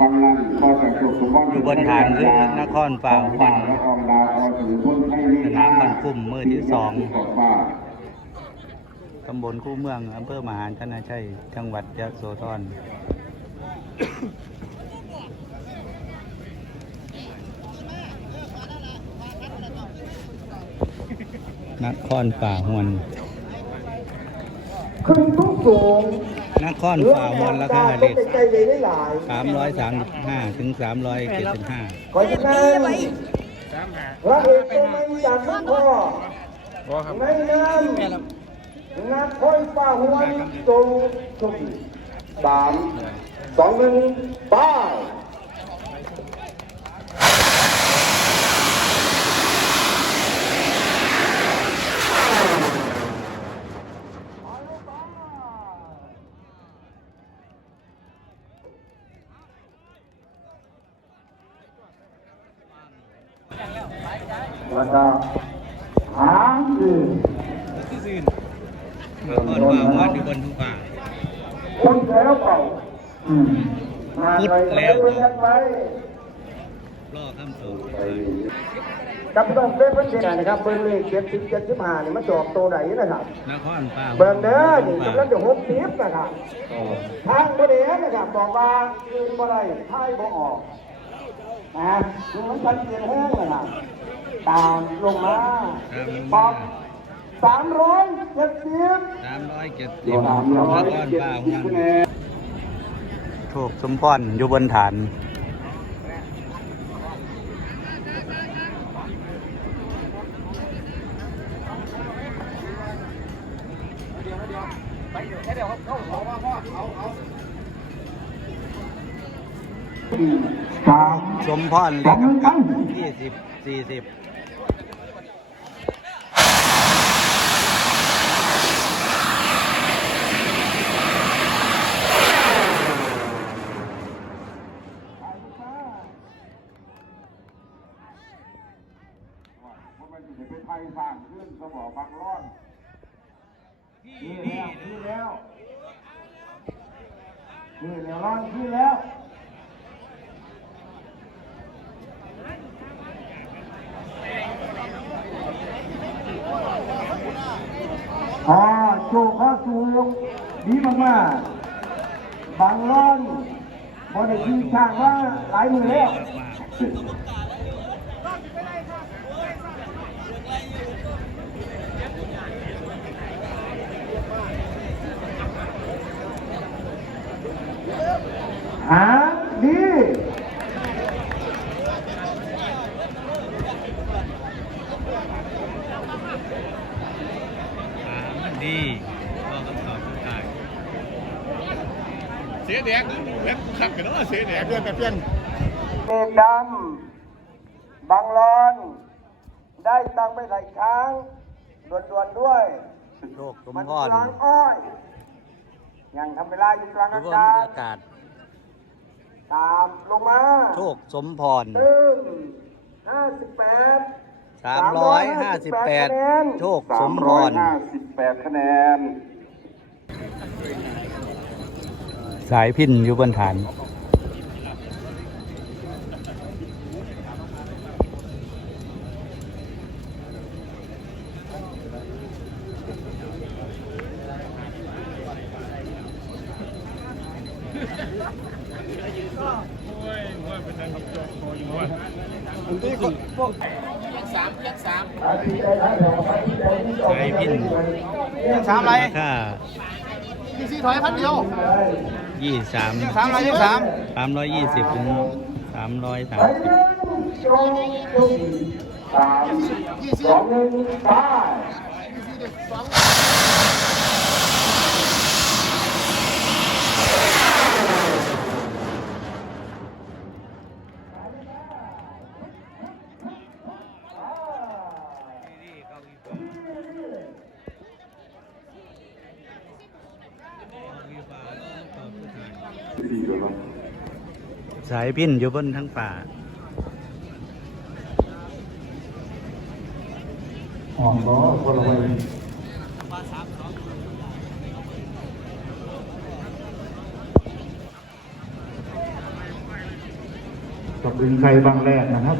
กำลังพอแต่จบสมบัติอยู่บนฐานคือนครป่าวันละอองดาวอถือพ้นไทยสนามมันคุ้มมือที่สองตำบลคู่เมืองอำเภอมหาชนะชัยจังหวัดยะโสธรนครป่าหวนขึ้นทุกสูง นครฝ่ามอนราคาเด็ดสามร้อยสามห้าถึงสามร้อยเจ็ดสิบห้าขอจะนั่งพระเอกตัวไม่จากทุกข้อในนั้นนักคอยฝ่าหัวจงชมสามสองหนึ่งไปา แล้วก็หางคือน ครป่าหวนอยู่บนทุ่งป่า คนแล้วเปล่าอืม มาเลยไม่ได้เป็นยังไงล่อข้ามโตกับต้องเป็นประเด็นนะครับเบิ้งเลขเจ็ดสิบเจ็ดสิบห้านี่มาจอบตัวไหนนะครับนครป่าหวนเบิ้งเด้อนี่กำลังจะหกสิบนะครับทางประเด็นนะครับบอกว่าคือบ่ได้ไพ่บ่ออกนะครับคือมันชัดเจนแห้งนะครับตามลงมาปอบสามร้อยเจ็ดสิบสามร้อยเจ็ดสิบสามนร้คอยรเจ็ดป่าหสิบวนคะแนน โชคสมพรอยู่บนฐาน สามสมพรเลยครับยี่สิบสี่สิบ ว่ามันจะไปไทยสร้างขึ้นสมอง บางร้อนนี่แล้วนี่แล้วนี่แล้วร้อนนี่แล้วอ๋อโชว์ข้อสูงดีมากๆบางร้อนบอดี้ทีช่างว่าหลายมือแล้ว หาดีถามดีก็คำตอบสุดท้ายเสียแดงแม่ขับกันเนาะเสียแดงเพื่อนกับเพื่อนเมฆดำบางร้อน ได้ตังค์ไปใส่ช้างด่วนๆด้วยโชคสมมันพรกลางอ้อยยังทำเวลาอยู่กลางอยู่อาบนกาศอากาศ ตามลงมาโชคสมพร หนึ่งห้าสิบแปดสามร้อยห้าสิบแปดโชคสมพร ห้าสิบแปดคะแนน สายพินอยู่บนฐาน สายพิน สามไร ราคา ยี่สี่ถอยพันเดียว ยี่ สามสามไรยี่สามสามร้อยยี่สิบถึงสามร้อยสามไปสิบหนึ่งตรงตรงสามยี่สี่สองหนึ่งไป ยี่สี่เด็กสอง สี่ตัวละ สายพินอยู่บนทั้งป่าอ๋อคนละวันสบึงไข่บางแรกนะครับ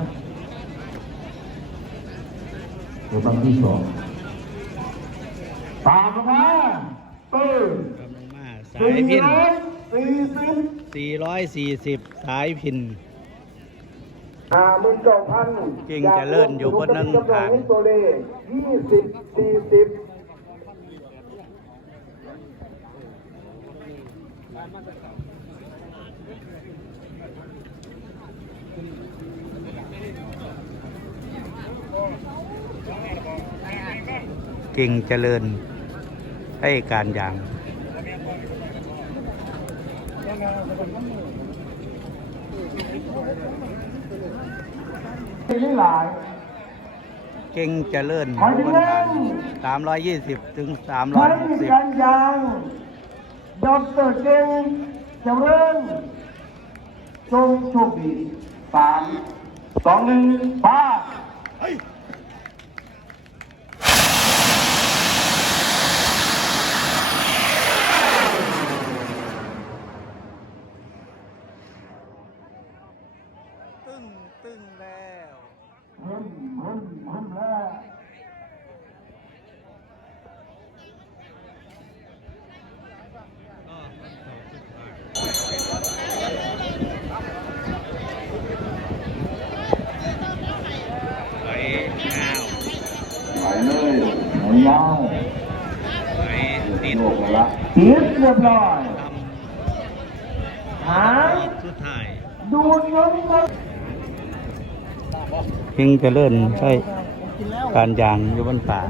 หรือบางที่สองตามลงมาตื่นกำลังมาสายพิน สี่สิบ440 สายพิน ห้าหมื่นเก้าพันเก่งเจริญอยู่บนนั้นฐาน ตัวเลขยี่สิบสี่สิบเก่งเจริญให้การอย่าง นี่ หลายเก่งเจริญขอให้บนเล่ฐานน320ถึงภารกิจ360การยางดอกเตอร์เก่งเจริญจงโชคดีสามสองหนึ่งป้า ตึ้งตึ้งแล้ว ฮึมฮึมฮึมแล้ว ไหลงาว ไหลเลยไหลยาว ไหลติด โลกเลยละ ติ ดเรียบร้อยทหางำสุดท้ายดูดเงินหมดเก่งเจริญใช่การยางอยู่บนป่า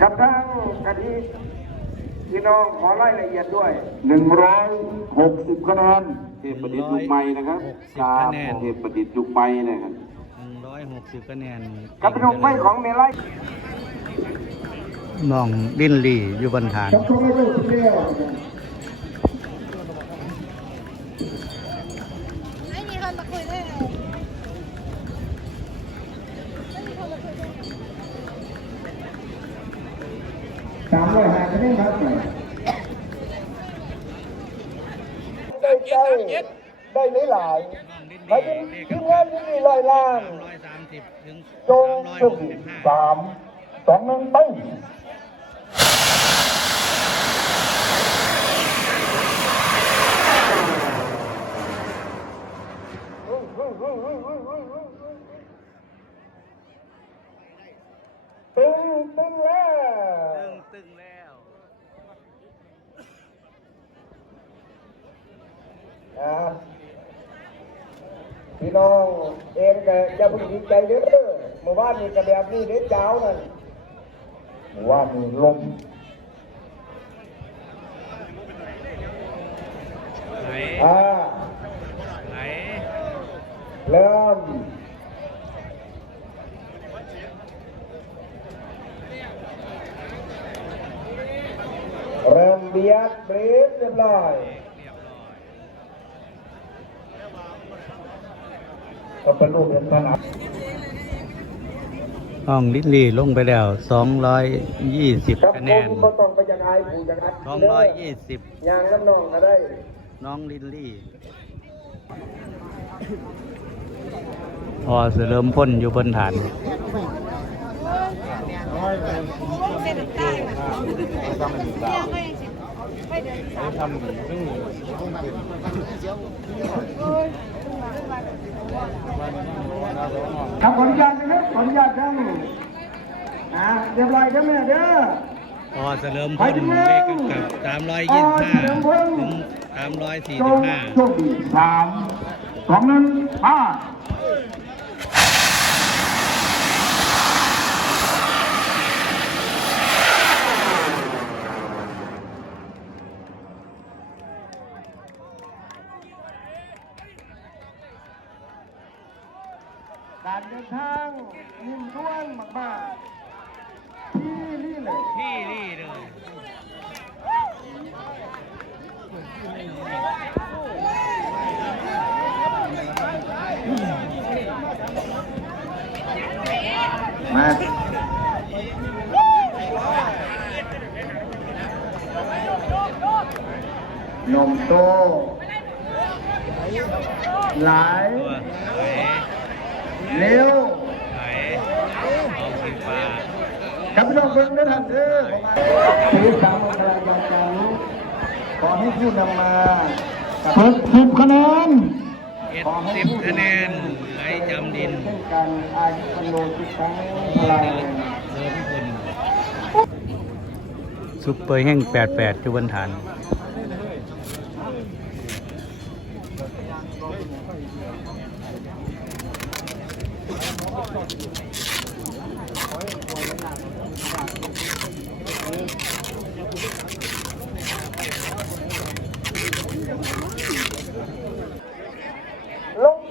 กับทั้งกะทิพี่น้องขอรายละเอียดด้วยหนึ่งร้อยหกสิบคะแนนเทพประดิษฐ์ยุคใหม่นะครับ160คะแนนเทพประดิษฐ์ยุคใหม่นะครับ160คะแนนกับพี่น้องไม่ของเมลัย น้องดินลี่อยู่บนฐานกับเขาไม่รู้ทุกเรื่องไม่มีคนมาคุยด้วยเลยไม่มีคนมาคุยด้วยสามร้อยห้าคะแนนครับได้ใจได้หลายๆไปถึงทีมงานที่นี่ลอยล่าง330 ถึง จงสุขสามสองหนึ่งไป ตึงตึงแล้ว335ตึงแล้วอ่าพี่น้องเองก็อย่าเพิ่งดีใจเด้อเมื่อวานนี้ก็แบบนี้เด้อเจ้านั่นเมื่อวานนี้ลม ไหล อ่า ไหล เริ่มเริ่มเบียดเบรกเรียบร้อยก็เป็นรูปเห็นขนาดน้องดินลี่ลงไปแล้ว 220ครับคะผแนนมก็ต้องไปยังไงผู้ยังไง220ยางน้ำนองก็ได้ น้องลินลี่ พอเสริมพ่นอยู่บนฐานเส้นใต้ค่ะเที่ยวก็ยังสิไปเดินสามทำซึ่งครับขออนุญาตนะครับขออนุญาตครับอ่าเรียบร้อยครับแม่เด้อพอเสริมพ่นเลขกับ325ถึงโชค345โชคดีสามสองหนึ่งห้าการเดินทางยิ่งด้วน มากๆที่นี่เลย ที่นี่เลย มาโยมโต หลาย ตัวไหล เร็ว ไหลเอาสีฟ้า ครับพี่น้องเพิ่งได้ทันเด้อถือสามองค์การบาจังขอให้ ผู้นำมาเพิ่มสิบคะแนนเอ็ดสิบคะแนนไหลจำดินเช่นกันอายุคอนโดทุกครั้งพลังเดินขึ้นซุปเปอร์แห้ง88 จุบันฐาน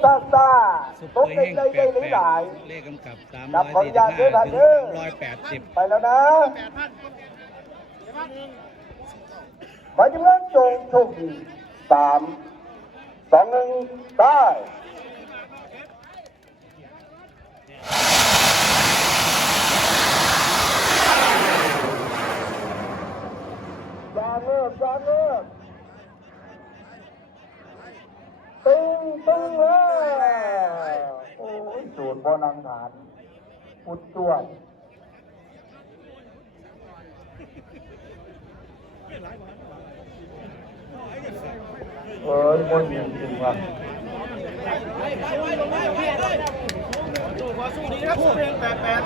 ลงตาตาซุปเปตอกร์ใจแห้งใจใจหรือหลาย88เลขกำกับครับขออนุญาตด้วย345นะถึงเด้อ380ไปแล้วนะขอจำเริญจงโชคดีสามสองหนึ่งได้ยาเลิกยาเลิก ตึงเลยโอ้ยสูตรบอนังฐานพุดจวดเออคนจริงๆครับจะเปิดจะแปด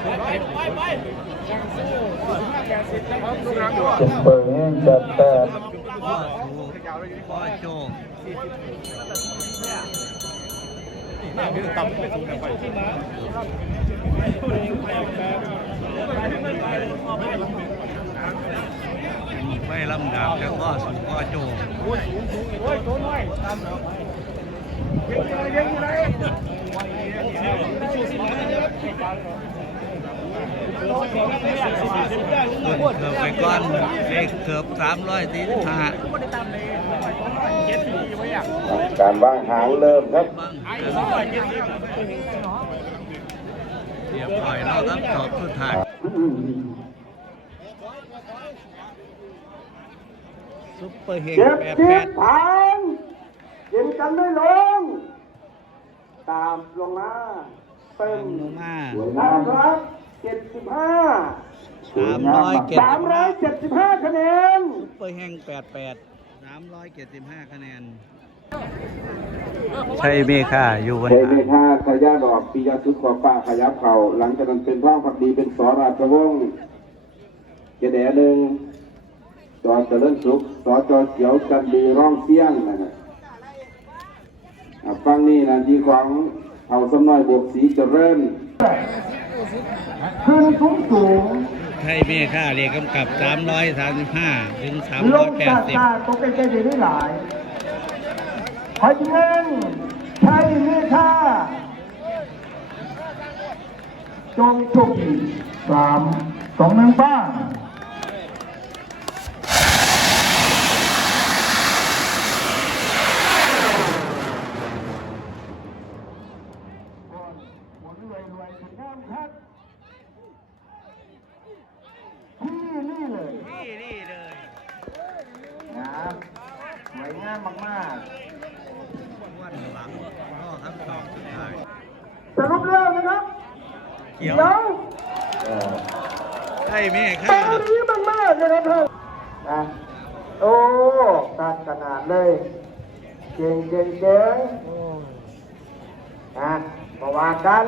พ่อถูกพ่อโจก ไม่ลำดับแล้วก็สู่พ่อโจกเกือบไปก้อนเลขเกือบสามร้อยสี่สิบห้าการวางหางเริ่มครับ เกือบเรียบร้อยแล้วครับจบสุดท้ายซุปเปอร์เฮงเจ็บแปดเจ็แปบดทางเห็นกันไม่ลง ตามลงมาเต็มลงมาสวยงามครับเจ็ดสิบห้าสามร้อยเจ็ดสามร้อยเจ็ดสิบห้าคะแนนซุปเปอร์เฮงแปดแปดสามร้อยเจ็ดสิบห้าคะแนน ใช่เมฆาอยู่บนเทหาเมฆาขยะดอกปียสุดขอป้าขยับเขาหลังจากนั้นเป็นร่องผักดีเป็นสอราชวงศ์เจแดหนึ่งจอเจริญสุขสอจอเขียวจันดีร่องเสี้ยงนะครับอะฟังนี่นาทีของเอาสำน้อยบวกสีเจริญขึ้นสูงสูงใช่เมฆาเรียกกำกับสามร้อยสามสิบห้าถึงสามลร้อยงแปตาดสิบตาตกใจใจได้หลาย ขอจเงินใช่ไหมค่าจงโชคดีสามสองหนึ่งป้าหมุนรวยรวยถึงงามครับที่นี่เลย นี่นี่เลย นะครับสวยงามมาก วันหลังก็ครับสองสุดท้าย ๆสรุปแล้วนะครับ เขียว เดี๋ยว ใช่เม ตอ ฆาน นี้มากๆนะครับท่านนะโอ้ตัดขนาดเลย เก่งเก่งเก่งนะมาว่ากัน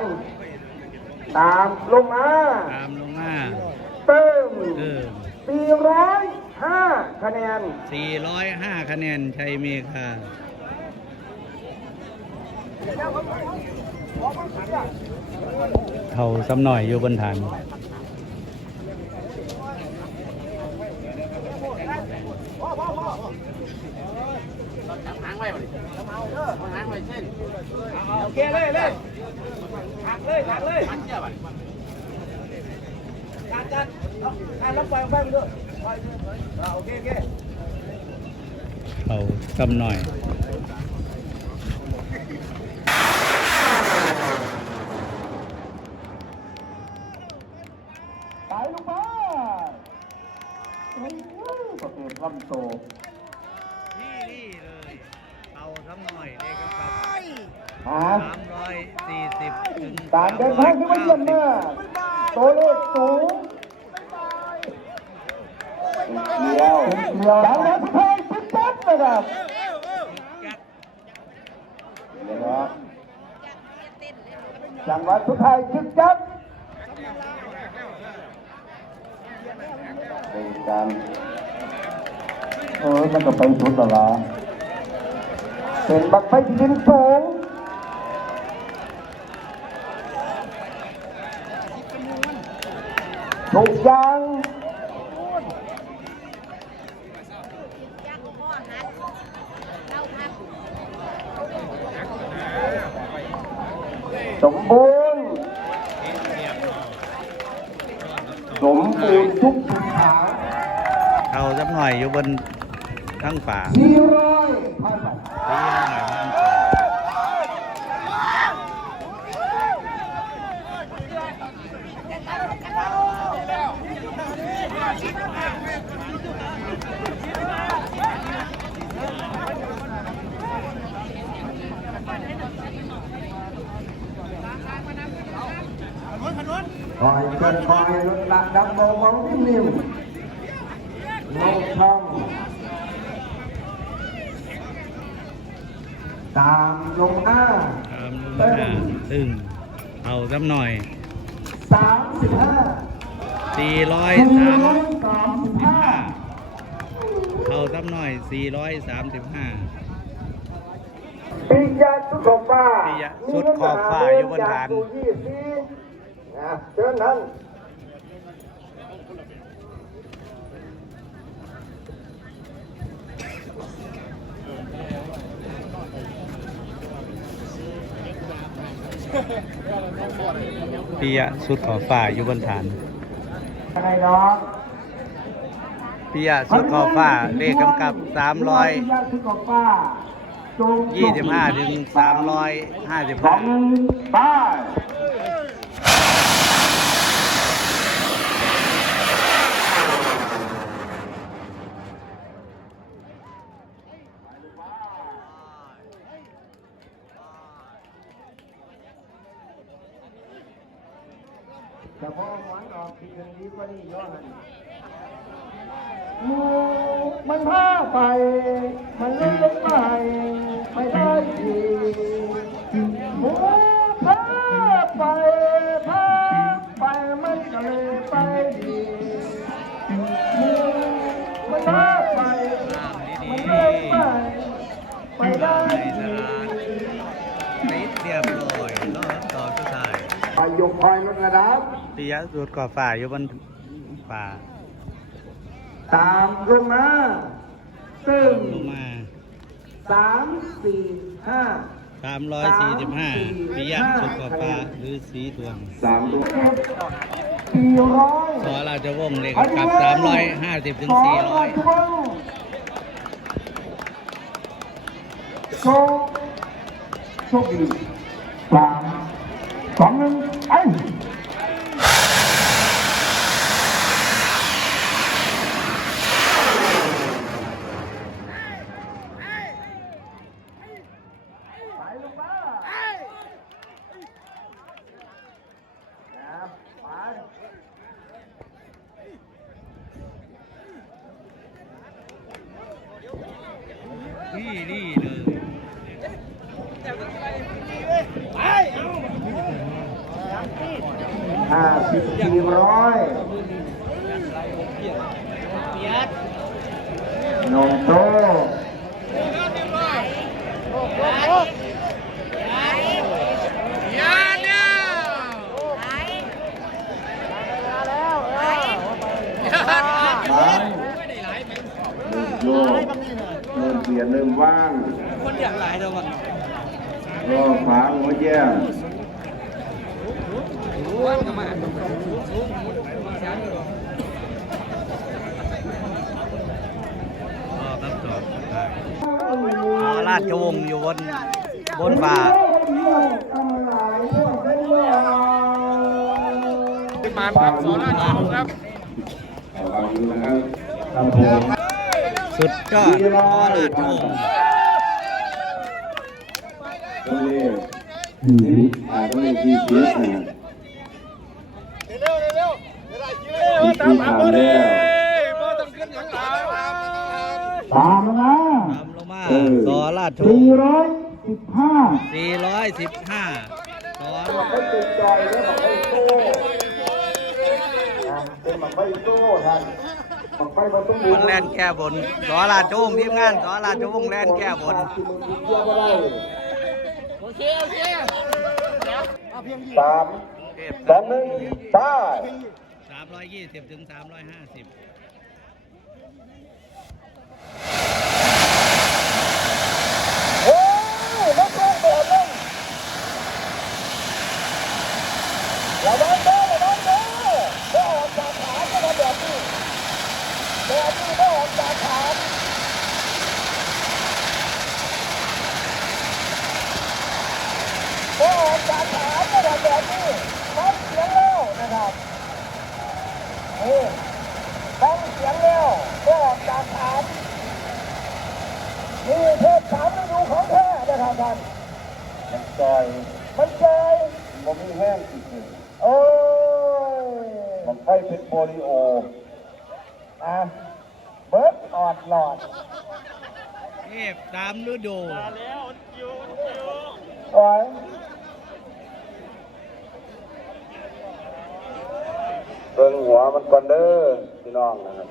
ตามลงมาตามลงมาเติมเออสี่ร้อยห้าคะแนนสี่ร้อยห้าคะแนนใช่เมฆาเขาซ้ำหน่อยอยู่บนฐานโอเคเลยเลยหักเลยหักเลย จัดจัดเอาอ่าแล้วปไปด้วยปล่อยอ่าโอเคโอเคเขาซ้ำหน่อยไปลูกไปโอ้ยประเภทลำโตนี่นี่เลยเขาซ้ำหน่อยหาสามร้อยสี่สิบถึงการเดินทางที่มาเยี่ยมเนี่ยตัวเลขสูง เดียวเดียวดังนั้นไทยสิบเจ็ดนะครับนะครับจังหวัดสุดท้ายสิบเจ็ด เป็นการ เออมันก็ไปสุดแล้วล่ะเป็นบักไฟที่ดินสูงทุกอย่าง ยักษ์พ่อหัดเต้าพัก สมบูรณ์ สมบูรณ์ทุกสินค้าเขาสักหน่อยอยู่บนทั้งฝ่า สี่ร้อยพันบาท ตีหน่อยทั้งฝ่า คอยเกินคอยลดละดับมองมองที่นิ่มลงช่องตามลงอ้าตามลงมาตึงเอาสักหน่อยสามสิบห้าสี่ร้อยสี่สามร้อยสามสิบห้าเอาสักหน่อยสี่ร้อยสามสิบห้าปิยะสุดขอบฟ้าปิยะสุดขอบฟ้าอยู่บนฐานมีเงิ นมหเดินจากสู่ยี่สิบนะเชิญนั้นปิยะสุดขอบฟ้าอยู่บนฐานอะไรเนาะปิยะสุดขอบฟ้าเลขกำกับสามร้อยปิยะสุดขอบฟ้าจงยี่สิบห้าถึงสามร้อยห้าสิบสอห้าง หนึ่งไป้า แต่พอหวานออกทีนึงดีกว่านี้ย้อนนั่นหมูมันพา ไป มันเลื่อนไปไม่ได้ทีหมูพาไปพาไปมันก็เลยไปดีหมูมันพาไปมันเลื่อนไปไปได้ทีติดเรียบร้อยรอบต่อสุดท้ายไปยกคอยลดระดับปิยะสุดขอบฟ้าอยู่บนฝ่าตามลงมา ซึ่งลงมาสามสี่ห้าสามร้อยสี่สิบห้าปิยะสุดขอบฟ้าหรือสีดวงสามตัวสี่ร้อยสอราชวงศ์เลขกำกับสามร้อยห้าสิบถึงสี่ร้อยโชคโชคดีสามสองหนึ่งไอ้ไปลูกบ้านะไป นี่นี่เลย ห้าสิบสี่ร้อยนมโต ไปโยก เริ่มเปลี่ยนเริ่มว่างคนอยากหลายเท่าวันรอฝาหัวแย่มอ๋อครับจอดอ๋อราชวงศ์อยู่บนบนฝ่าขึ้นมาครับสอนราชวงศ์ครับ สุดยอดอ๋อราชวงศ์ต้องเรียกที่อ่าต้องเรียกที่เสียนะเร็วเร็วเร็วตามหาบ่ได้บ่ต้องขึ้นหลังหลังตามมาตามลงมาสอราชโชสี่ร้อยสิบห้าสี่ร้อยสิบห้าสอไม่ติดจอลยบอกไม่โซ่นะเป็นบอกไม่โซ่ท่าน บอกไม่มาตุ้มมันแล่นแก้บนสอราชโชงทีมงานสอราชโชงแล่นแก้บนโอเคโอเคสามสองหนึ่งไปสามร้อยยี่สิบถึงสามร้อยห้าสิบโอ้ยนักเล่นแบบนึงระวังเด้อระวังเด้อไม่ออกจากฐานก็มาแบบนี้แบบนี้ไว่าการถามว่าการถามเป็นแบบนี้ฟังเสียงแล้วนะครับนี่ฟังเสียงแล้วว่าการถามนี่เธอถามเรื่องของแท้ได้ทางการมันจอย มันจอยผมมีแห้งจริงๆโอ้ย มันไข้เป็นโปลิโอ อะ เบิร์ดออดหลอดเทพสามฤดูโอ้ยเบิ่งหัวมันก่อนเด้อพี่น้องนะครับ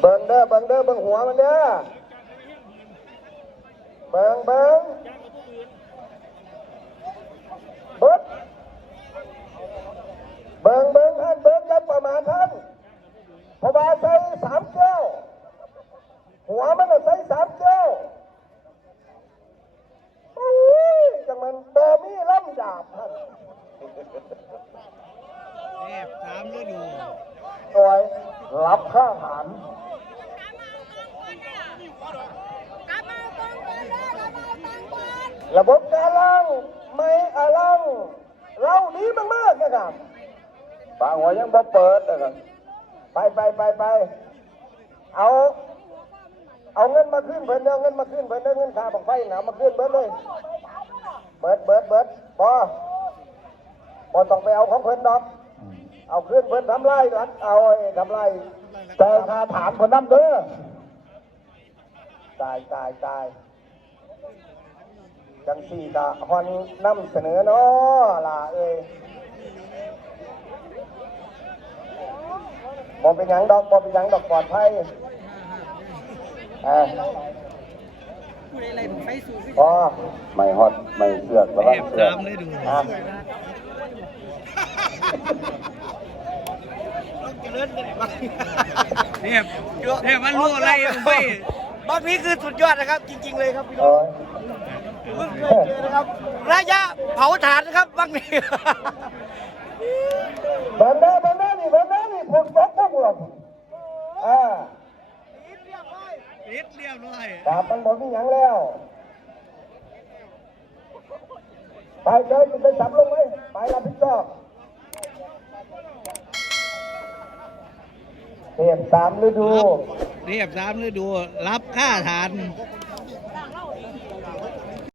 เบิ่งเด้อเบิ่งเด้อเบิ่งหัวมันเด้อเบิ่งเบิ่งเบิ่งเบิ่งเบิ่งท่านเบิ่งอยันประมาณท่าน เพราะว่าใส่สามแก้วหัวมันก็ใส่สามแก้วโอ้ยจังมันบอมีล่ำดาบท่านเทพสามฤดูโอ้ยรับข้าหารกลับมาเอาตังค์ก่อนเด้อกลับมาเอาตังค์ก่อนระบบการล่างไม่อาลังเราดีมากๆนะครับปางหัวยังบ่เปิดนะครับ ไปไปไปไปเอา เอาเงินมาขึ้นเพิ่นเด้อเงินมาขึ้นเพิ่นเด้อเงินค่าบังไฟหนามาขึ้นเบิดเลย เบิดเบิดเบิดพอพอต้องไปเอาของเพิ่นดอก เอาขึ้นเพิ่นทำไรรัดเอาทำไรแต่ค่าฐานเพิ่นน้ำเด้อตายตายตายจังสี่กะฮอนน้ำเสนอเนาะล่ะเอ้ย บอเป็นหยังดอกบอเป็นหยังดอกปลอดภัยเอ่าพอไม่ฮอดไม่เสือกเทระวังพเสือสากมฤดูอะเทพเทพมันรู้อะไรไม่บอลนี้คือสุดยอดนะครับ จริง ๆ เลยครับพี่น้องโอ้ยเพิ่งเคยเจอนะครับ ระยะเผาถ่านนะครับบางนี้เบันเด้บันเด้อนี่บันเด้อนี่ผลตกพวกเราอ่าปิดเรียบร้อยดาบมันบอกมีหยังแล้ว ไปเลยจะไปจับลงไหมไปรับผิดชอบเตรียมสามฤดูเทพสามฤดู รับค่าฐาน